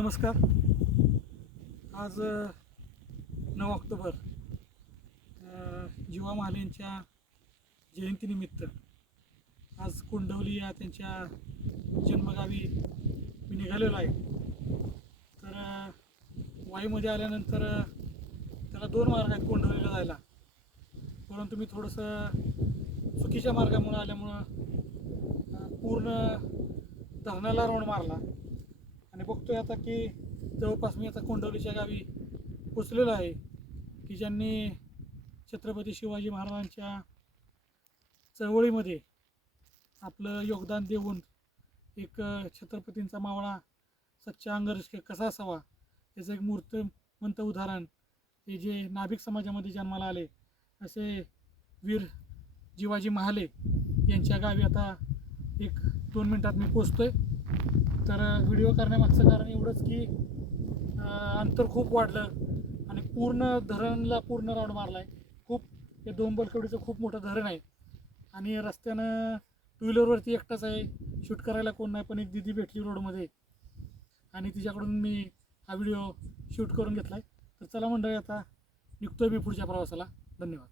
नमस्कार. आज 9 ऑक्टोबर जीवा महालेंच्या जयंतीनिमित्त आज कोंडवली या त्यांच्या जन्मगावी मी निघालेलो आहे. तर वाईमध्ये आल्यानंतर त्याला 2 मार्ग आहेत कोंडवलीला जायला, परंतु मी थोडंसं चुकीच्या मार्गामुळं आल्यामुळं पूर्ण धरणाला राऊंड मारला आणि बघतोय आता की जवळपास मी आता कोंडवलीच्या गावी पोचलेलो आहे की ज्यांनी छत्रपती शिवाजी महाराजांच्या चळवळीमध्ये आपलं योगदान देऊन एक छत्रपतींचा मावळा सच्चा अंगरक्षक कसा असावा याचं एक मूर्तिमंत उदाहरण हे जे नाभिक समाजामध्ये जन्माला आले असे वीर जिवाजी महाले यांच्या गावी आता 1-2 मिनटात मी पोचतोय. तर व्हिडिओ करण्यामागचं कारण एवढंच की अंतर खूप वाढलं आणि पूर्ण धरणला पूर्ण राऊंड मारला आहे. खूप हे 2 बलकवडीचं खूप मोठं धरण आहे आणि रस्त्यानं टू व्हीलरवरती एकटाच आहे, शूट करायला कोण नाही. पण एक दिदी भेटली रोडमध्ये आणि तिच्याकडून मी हा व्हिडिओ शूट करून घेतला आहे. तर चला मंडळी, आता निघतोय मी पुढच्या प्रवासाला. धन्यवाद.